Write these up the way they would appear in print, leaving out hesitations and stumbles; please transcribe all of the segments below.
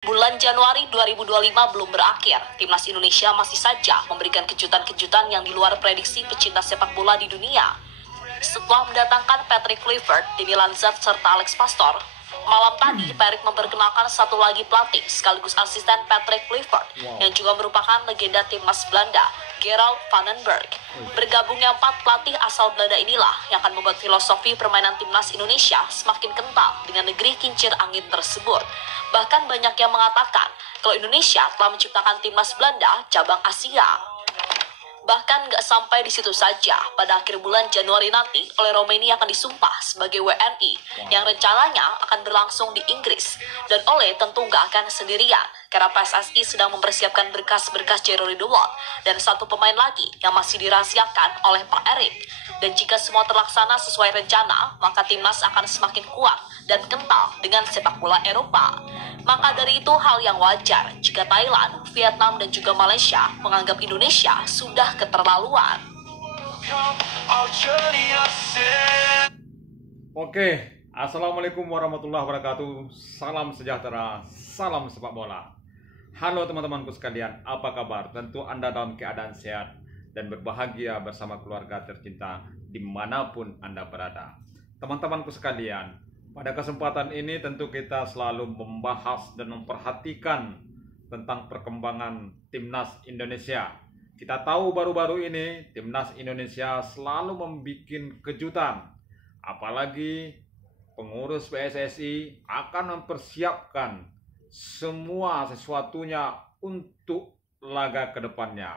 Bulan Januari 2025 belum berakhir, timnas Indonesia masih saja memberikan kejutan-kejutan yang di luar prediksi pecinta sepak bola di dunia. Setelah mendatangkan Patrick Kluivert, Dini Lanzat, serta Alex Pastoor, malam tadi Perik memperkenalkan satu lagi pelatih sekaligus asisten Patrick Kluivert yang juga merupakan legenda timnas Belanda, Gerald van den Berg. Bergabungnya 4 pelatih asal Belanda inilah yang akan membuat filosofi permainan timnas Indonesia semakin kental dengan negeri kincir angin tersebut. Bahkan banyak yang mengatakan kalau Indonesia telah menciptakan timnas Belanda cabang Asia. Bahkan nggak sampai di situ saja, pada akhir bulan Januari nanti, oleh Romania akan disumpah sebagai WNI yang rencananya akan berlangsung di Inggris. Dan oleh tentu nggak akan sendirian, karena PSSI sedang mempersiapkan berkas-berkas Jerry Dewald dan satu pemain lagi yang masih dirahasiakan oleh Pak Erik. Dan jika semua terlaksana sesuai rencana, maka timnas akan semakin kuat dan kental dengan sepak bola Eropa. Maka dari itu hal yang wajar jika Thailand, Vietnam, dan juga Malaysia menganggap Indonesia sudah keterlaluan. Oke, Assalamualaikum warahmatullahi wabarakatuh. Salam sejahtera, salam sepak bola. Halo teman-temanku sekalian, apa kabar? Tentu Anda dalam keadaan sehat dan berbahagia bersama keluarga tercinta dimanapun Anda berada. Teman-temanku sekalian, pada kesempatan ini tentu kita selalu membahas dan memperhatikan tentang perkembangan timnas Indonesia. Kita tahu baru-baru ini timnas Indonesia selalu membuat kejutan. Apalagi pengurus PSSI akan mempersiapkan semua sesuatunya untuk laga kedepannya.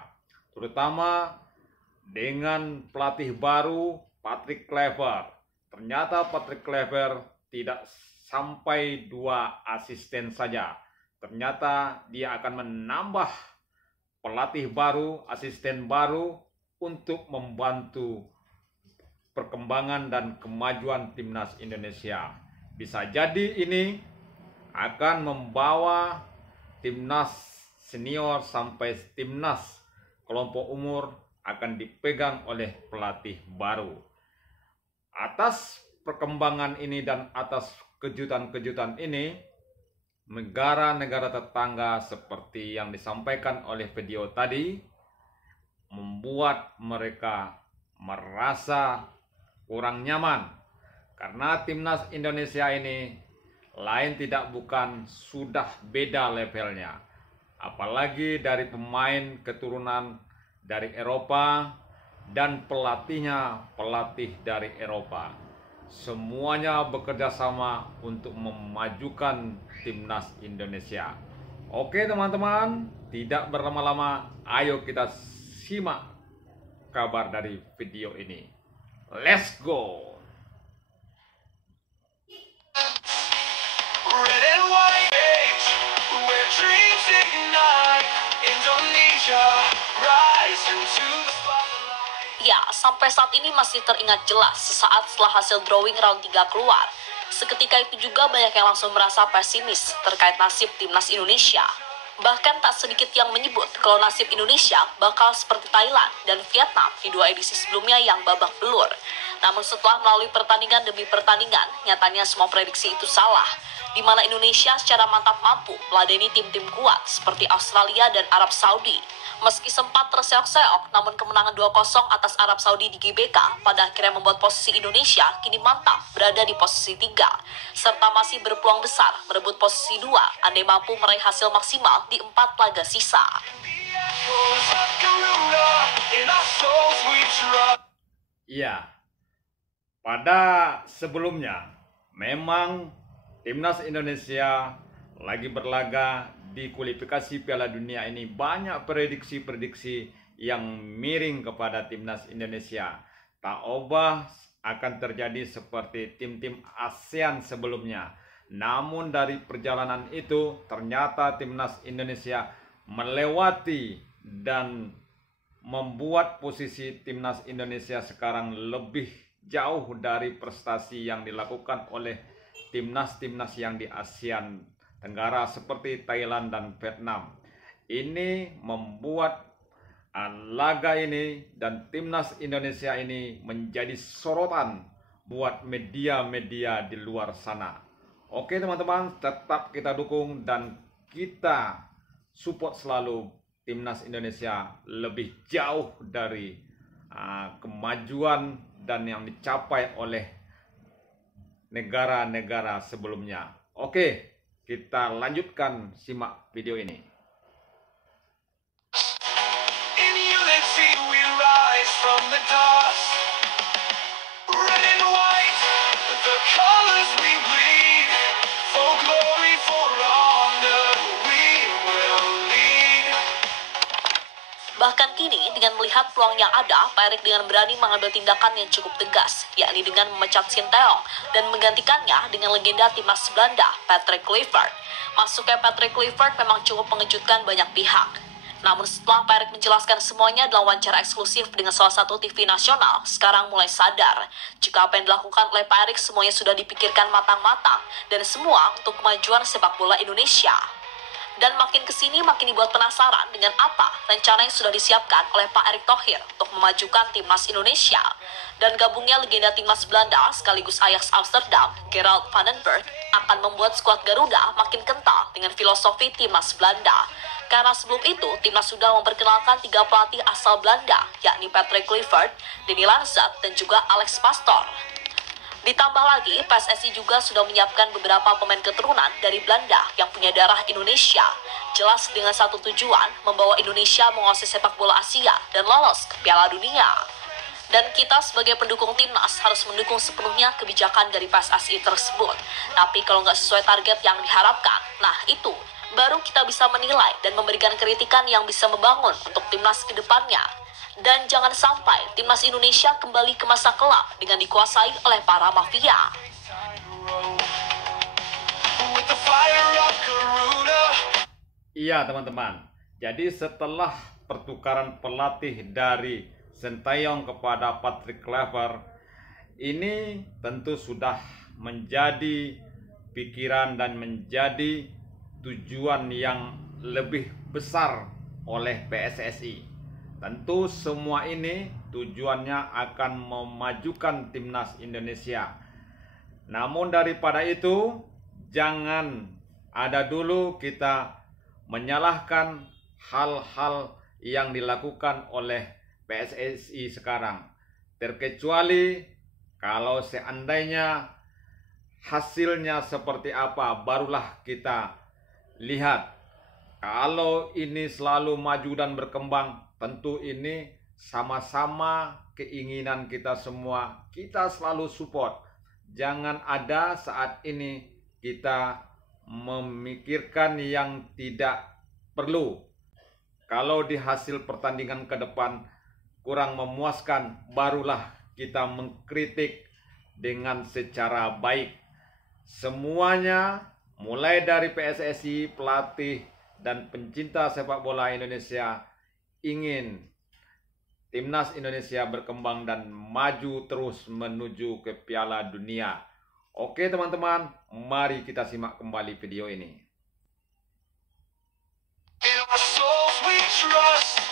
Terutama dengan pelatih baru Patrick Kluivert. Ternyata Patrick Kluivert tidak sampai 2 asisten saja. Ternyata dia akan menambah pelatih baru, asisten baru untuk membantu perkembangan dan kemajuan timnas Indonesia. Bisa jadi ini akan membawa timnas senior sampai timnas kelompok umur akan dipegang oleh pelatih baru. Atas perkembangan ini dan atas kejutan-kejutan ini, negara-negara tetangga seperti yang disampaikan oleh video tadi membuat mereka merasa kurang nyaman karena timnas Indonesia ini lain tidak bukan sudah beda levelnya, apalagi dari pemain keturunan dari Eropa dan pelatihnya pelatih dari Eropa. Semuanya bekerja sama untuk memajukan timnas Indonesia. Oke teman-teman, tidak berlama-lama, ayo kita simak kabar dari video ini. Let's go! Ya, sampai saat ini masih teringat jelas sesaat setelah hasil drawing round 3 keluar. Seketika itu juga banyak yang langsung merasa pesimis terkait nasib timnas Indonesia. Bahkan tak sedikit yang menyebut kalau nasib Indonesia bakal seperti Thailand dan Vietnam di 2 edisi sebelumnya yang babak belur. Namun setelah melalui pertandingan demi pertandingan, nyatanya semua prediksi itu salah. Di mana Indonesia secara mantap mampu meladeni tim-tim kuat seperti Australia dan Arab Saudi. Meski sempat terseok-seok, namun kemenangan 2-0 atas Arab Saudi di GBK pada akhirnya membuat posisi Indonesia kini mantap berada di posisi 3, serta masih berpeluang besar merebut posisi 2 andai mampu meraih hasil maksimal di 4 laga sisa. Iya, pada sebelumnya memang timnas Indonesia lagi berlaga di kualifikasi Piala Dunia ini banyak prediksi-prediksi yang miring kepada timnas Indonesia. Tak ubah akan terjadi seperti tim-tim ASEAN sebelumnya. Namun dari perjalanan itu ternyata timnas Indonesia melewati dan membuat posisi timnas Indonesia sekarang lebih jauh dari prestasi yang dilakukan oleh timnas-timnas yang di ASEAN Tenggara seperti Thailand dan Vietnam. Ini membuat laga ini dan timnas Indonesia ini menjadi sorotan buat media-media di luar sana. Oke teman-teman, tetap kita dukung dan kita support selalu timnas Indonesia lebih jauh dari kemajuan dan yang dicapai oleh negara-negara sebelumnya. Oke, kita lanjutkan simak video ini. In unity we rise from the dust. Red and white, the colors we bleed. For glory, for honor, we will lead. Bahkan kini, dengan melihat peluang yang ada, Pak Erik dengan berani mengambil tindakan yang cukup tegas, yakni dengan memecat Sinteyong dan menggantikannya dengan legenda timnas Belanda, Patrick Kluivert. Masuknya Patrick Kluivert memang cukup mengejutkan banyak pihak. Namun setelah Pak Erik menjelaskan semuanya dalam wawancara eksklusif dengan salah satu TV nasional, sekarang mulai sadar jika apa yang dilakukan oleh Pak Erik semuanya sudah dipikirkan matang-matang dan semua untuk kemajuan sepak bola Indonesia. Dan makin kesini makin dibuat penasaran dengan apa rencana yang sudah disiapkan oleh Pak Erick Thohir untuk memajukan timnas Indonesia. Dan gabungnya legenda timnas Belanda sekaligus Ajax Amsterdam, Gerald van den Berg, akan membuat skuad Garuda makin kental dengan filosofi timnas Belanda. Karena sebelum itu, timnas sudah memperkenalkan 3 pelatih asal Belanda, yakni Patrick Kluivert, Denny Lanzat, dan juga Alex Pastoor. Ditambah lagi, PSSI juga sudah menyiapkan beberapa pemain keturunan dari Belanda yang punya darah Indonesia. Jelas dengan satu tujuan, membawa Indonesia menguasai sepak bola Asia dan lolos ke Piala Dunia. Dan kita sebagai pendukung timnas harus mendukung sepenuhnya kebijakan dari PSSI tersebut. Tapi kalau nggak sesuai target yang diharapkan, nah itu baru kita bisa menilai dan memberikan kritikan yang bisa membangun untuk timnas ke depannya. Dan jangan sampai timnas Indonesia kembali ke masa kelam dengan dikuasai oleh para mafia. With the fire of Garuda. Iya teman-teman, jadi setelah pertukaran pelatih dari Sinteyong kepada Patrick Kluivert, ini tentu sudah menjadi pikiran dan menjadi tujuan yang lebih besar oleh PSSI. Tentu semua ini tujuannya akan memajukan timnas Indonesia. Namun daripada itu, jangan ada dulu kita menyalahkan hal-hal yang dilakukan oleh PSSI sekarang. Terkecuali kalau seandainya hasilnya seperti apa, barulah kita lihat. Kalau ini selalu maju dan berkembang, tentu ini sama-sama keinginan kita semua. Kita selalu support. Jangan ada saat ini kita memikirkan yang tidak perlu. Kalau di hasil pertandingan ke depan kurang memuaskan, barulah kita mengkritik dengan secara baik. Semuanya, mulai dari PSSI, pelatih, dan pencinta sepak bola Indonesia, ingin timnas Indonesia berkembang dan maju terus menuju ke Piala Dunia. Oke teman-teman, mari kita simak kembali video ini. In our souls we trust.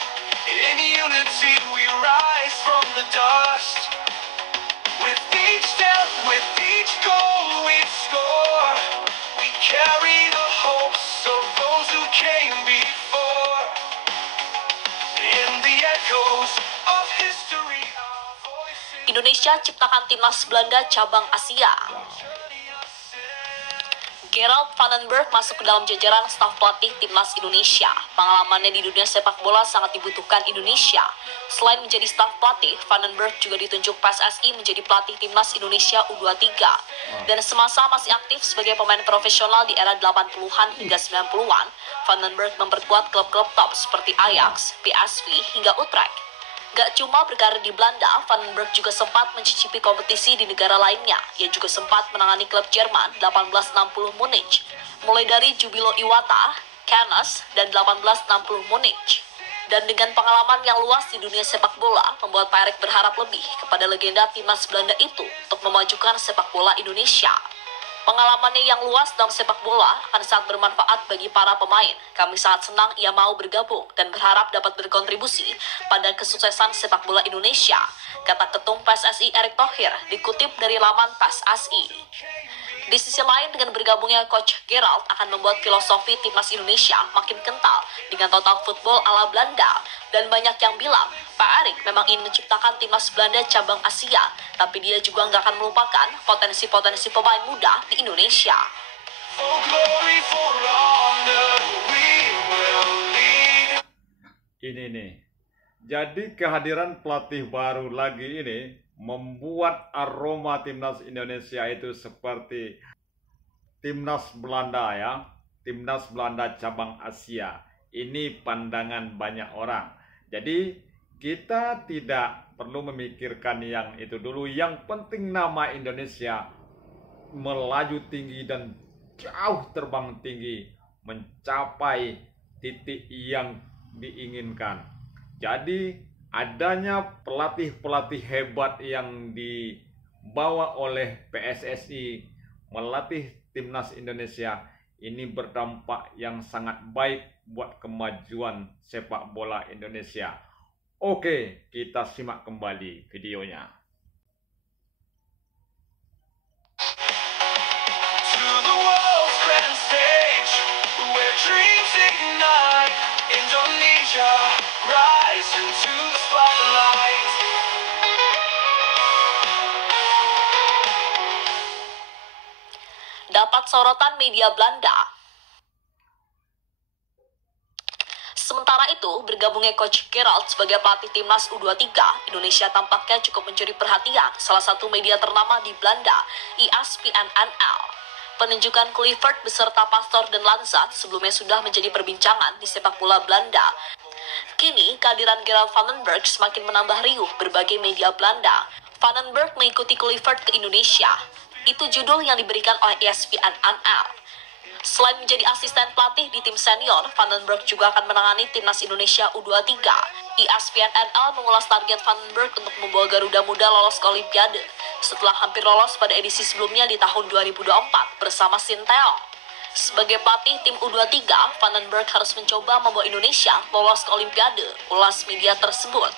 In unity we rise from the dust. With each step, with each goal we score. We carry the hopes of those who came before. In the echoes of history, our voices. Indonesia ciptakan timnas Belanda cabang Asia. Gerald van den Berg masuk ke dalam jajaran staf pelatih timnas Indonesia. Pengalamannya di dunia sepak bola sangat dibutuhkan Indonesia. Selain menjadi staf pelatih, van den Berg juga ditunjuk PSSI menjadi pelatih timnas Indonesia U23. Dan semasa masih aktif sebagai pemain profesional di era 80-an hingga 90-an, van den Berg memperkuat klub-klub top seperti Ajax, PSV, hingga Utrecht. Gak cuma berkarir di Belanda, Van den Berg juga sempat mencicipi kompetisi di negara lainnya. Ia juga sempat menangani klub Jerman 1860 Munich, mulai dari Jubilo Iwata, Cannes, dan 1860 Munich. Dan dengan pengalaman yang luas di dunia sepak bola, membuat Pak Erik berharap lebih kepada legenda timnas Belanda itu untuk memajukan sepak bola Indonesia. Pengalamannya yang luas dalam sepak bola akan sangat bermanfaat bagi para pemain. Kami sangat senang ia mau bergabung dan berharap dapat berkontribusi pada kesuksesan sepak bola Indonesia, kata Ketum PSSI Erick Thohir dikutip dari laman PSSI. Di sisi lain, dengan bergabungnya Coach Gerald akan membuat filosofi timnas Indonesia makin kental dengan total football ala Belanda. Dan banyak yang bilang, Pak Erik memang ingin menciptakan timnas Belanda cabang Asia, tapi dia juga nggak akan melupakan potensi-potensi pemain muda di Indonesia. For glory, for honor, we will lead. Ini nih. Jadi kehadiran pelatih baru lagi ini membuat aroma timnas Indonesia itu seperti timnas Belanda ya. Timnas Belanda cabang Asia. Ini pandangan banyak orang. Jadi kita tidak perlu memikirkan yang itu dulu. Yang penting nama Indonesia melaju tinggi dan jauh terbang tinggi mencapai titik yang diinginkan. Jadi adanya pelatih-pelatih hebat yang dibawa oleh PSSI melatih timnas Indonesia ini berdampak yang sangat baik buat kemajuan sepak bola Indonesia. Oke, kita simak kembali videonya. To the world's grand stage, where dreams ignite. Indonesia, rise into the spotlight. Dapat sorotan media Belanda. Sementara itu, bergabungnya Coach Gerald sebagai pelatih timnas U23, Indonesia tampaknya cukup mencuri perhatian salah satu media ternama di Belanda, ESPN-NL. Penunjukan Kluivert beserta Pastor dan Lanzat sebelumnya sudah menjadi perbincangan di sepak bola Belanda. Kini, kehadiran Gerald van den Berg semakin menambah riuh berbagai media Belanda. Van den Berg mengikuti Kluivert ke Indonesia. Itu judul yang diberikan oleh ESPN-NL. Selain menjadi asisten pelatih di tim senior, Van den Berg juga akan menangani timnas Indonesia U23. ESPN-NL mengulas target Van den Berg untuk membawa Garuda Muda lolos ke Olimpiade setelah hampir lolos pada edisi sebelumnya di tahun 2024 bersama Sinteyong. Sebagai pelatih tim U23, Van den Berg harus mencoba membawa Indonesia lolos ke Olimpiade, ulas media tersebut.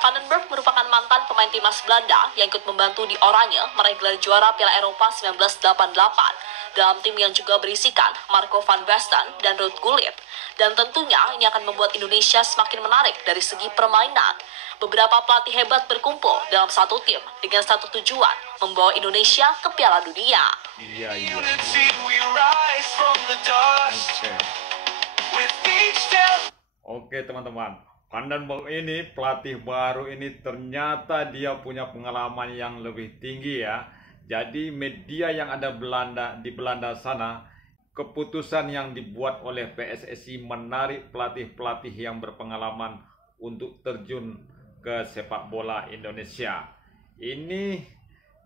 Van den Berg merupakan mantan pemain timnas Belanda yang ikut membantu di Oranje meraih gelar juara Piala Eropa 1988 dalam tim yang juga berisikan Marco van Basten dan Ruud Gullit. Dan tentunya ini akan membuat Indonesia semakin menarik dari segi permainan. Beberapa pelatih hebat berkumpul dalam satu tim dengan satu tujuan, membawa Indonesia ke Piala Dunia. Iya. Unity, we rise from the dust. With each step. Oke teman-teman, Van den Berg ini pelatih baru ini ternyata dia punya pengalaman yang lebih tinggi ya. Jadi media yang ada di Belanda sana, keputusan yang dibuat oleh PSSI menarik pelatih-pelatih yang berpengalaman untuk terjun ke sepak bola Indonesia. Ini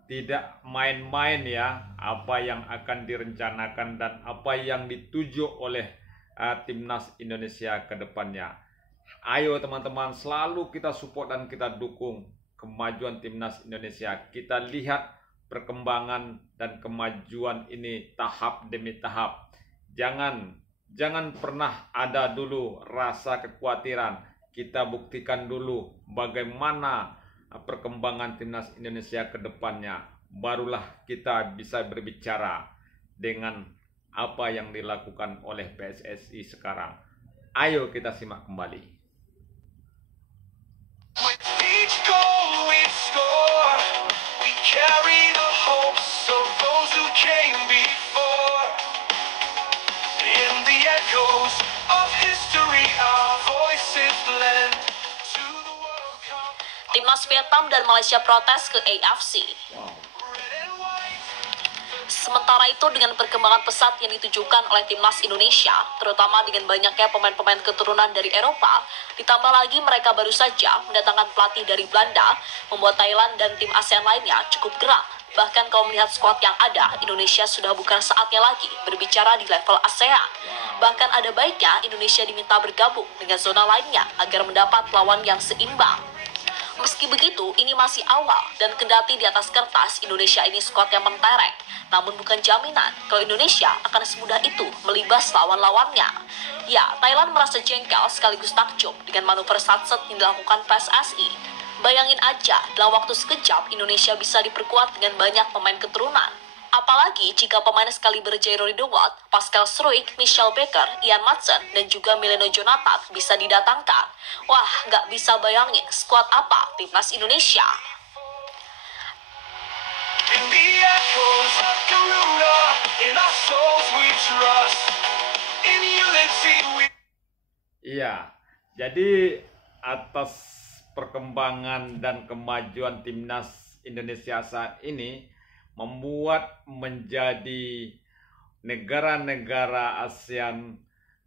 tidak main-main ya, apa yang akan direncanakan dan apa yang dituju oleh timnas Indonesia ke depannya. Ayo teman-teman, selalu kita support dan kita dukung kemajuan timnas Indonesia. Kita lihat perkembangan dan kemajuan ini tahap demi tahap. Jangan pernah ada dulu rasa kekhawatiran. Kita buktikan dulu bagaimana perkembangan timnas Indonesia ke depannya. Barulah kita bisa berbicara dengan apa yang dilakukan oleh PSSI sekarang. Ayo kita simak kembali. With each goal we score, we carry the hopes of those who came before. In the echoes of history, our voices blend to the World Cup. Timnas Vietnam dan Malaysia protes ke AFC. Red and white. Sementara itu, dengan perkembangan pesat yang ditujukan oleh timnas Indonesia, terutama dengan banyaknya pemain-pemain keturunan dari Eropa, ditambah lagi mereka baru saja mendatangkan pelatih dari Belanda, membuat Thailand dan tim ASEAN lainnya cukup geram. Bahkan kalau melihat skuad yang ada, Indonesia sudah bukan saatnya lagi berbicara di level ASEAN. Bahkan ada baiknya Indonesia diminta bergabung dengan zona lainnya agar mendapat lawan yang seimbang. Meski begitu, ini masih awal dan kendati di atas kertas Indonesia ini skuad yang mentereng, namun bukan jaminan kalau Indonesia akan semudah itu melibas lawan-lawannya. Ya, Thailand merasa jengkel sekaligus takjub dengan manuver satset yang dilakukan PSSI. Bayangin aja, dalam waktu sekejap Indonesia bisa diperkuat dengan banyak pemain keturunan. Apalagi jika pemain sekaliber Jerry Dewalt, Pascal Struijk, Michel Becker, Ian Maatsen, dan juga Mileno Jonathan bisa didatangkan. Wah, nggak bisa bayangin skuad apa timnas Indonesia. In the echoes of Garuda, in our souls we trust. In unity we... Iya, jadi atas perkembangan dan kemajuan timnas Indonesia saat ini membuat menjadi negara-negara ASEAN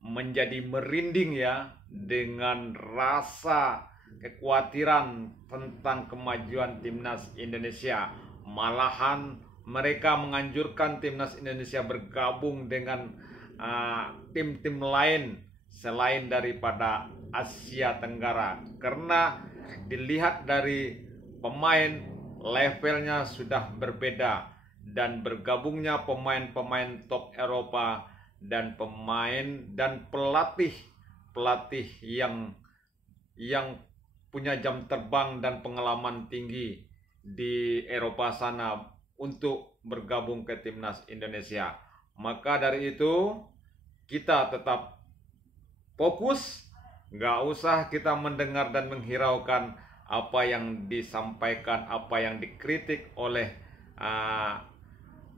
menjadi merinding ya, dengan rasa kekhawatiran tentang kemajuan timnas Indonesia. Malahan mereka menganjurkan timnas Indonesia bergabung dengan tim-tim lain selain daripada Asia Tenggara, karena dilihat dari pemain levelnya sudah berbeda, dan bergabungnya pemain-pemain top Eropa dan pemain dan pelatih yang punya jam terbang dan pengalaman tinggi di Eropa sana untuk bergabung ke timnas Indonesia. Maka dari itu kita tetap fokus, nggak usah kita mendengar dan menghiraukan apa yang disampaikan, apa yang dikritik oleh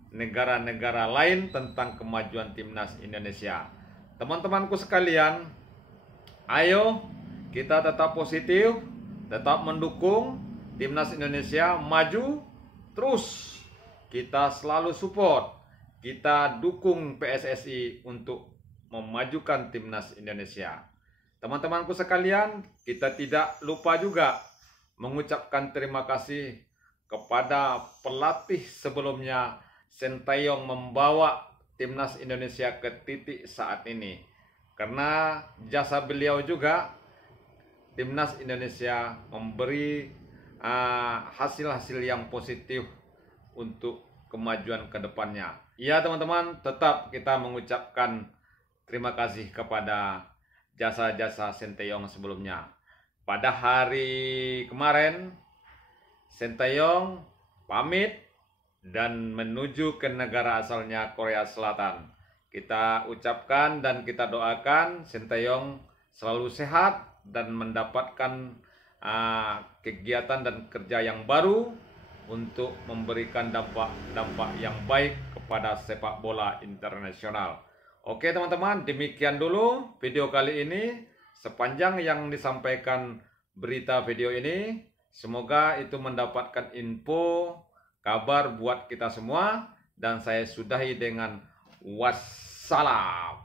negara-negara lain tentang kemajuan timnas Indonesia. Teman-temanku sekalian, ayo kita tetap positif, tetap mendukung timnas Indonesia maju terus. Kita selalu support, kita dukung PSSI untuk memajukan timnas Indonesia. Teman-temanku sekalian, kita tidak lupa juga mengucapkan terima kasih kepada pelatih sebelumnya, Sintayong, membawa timnas Indonesia ke titik saat ini. Karena jasa beliau juga, timnas Indonesia memberi hasil-hasil yang positif untuk kemajuan ke depannya. Ya teman-teman, tetap kita mengucapkan terima kasih kepada jasa-jasa Sintayong sebelumnya. Pada hari kemarin, Sintayong pamit dan menuju ke negara asalnya, Korea Selatan. Kita ucapkan dan kita doakan Sintayong selalu sehat dan mendapatkan kegiatan dan kerja yang baru untuk memberikan dampak yang baik kepada sepak bola internasional. Oke teman-teman, demikian dulu video kali ini. Sepanjang yang disampaikan berita video ini, semoga itu mendapatkan info, kabar buat kita semua. Dan saya sudahi dengan wassalam.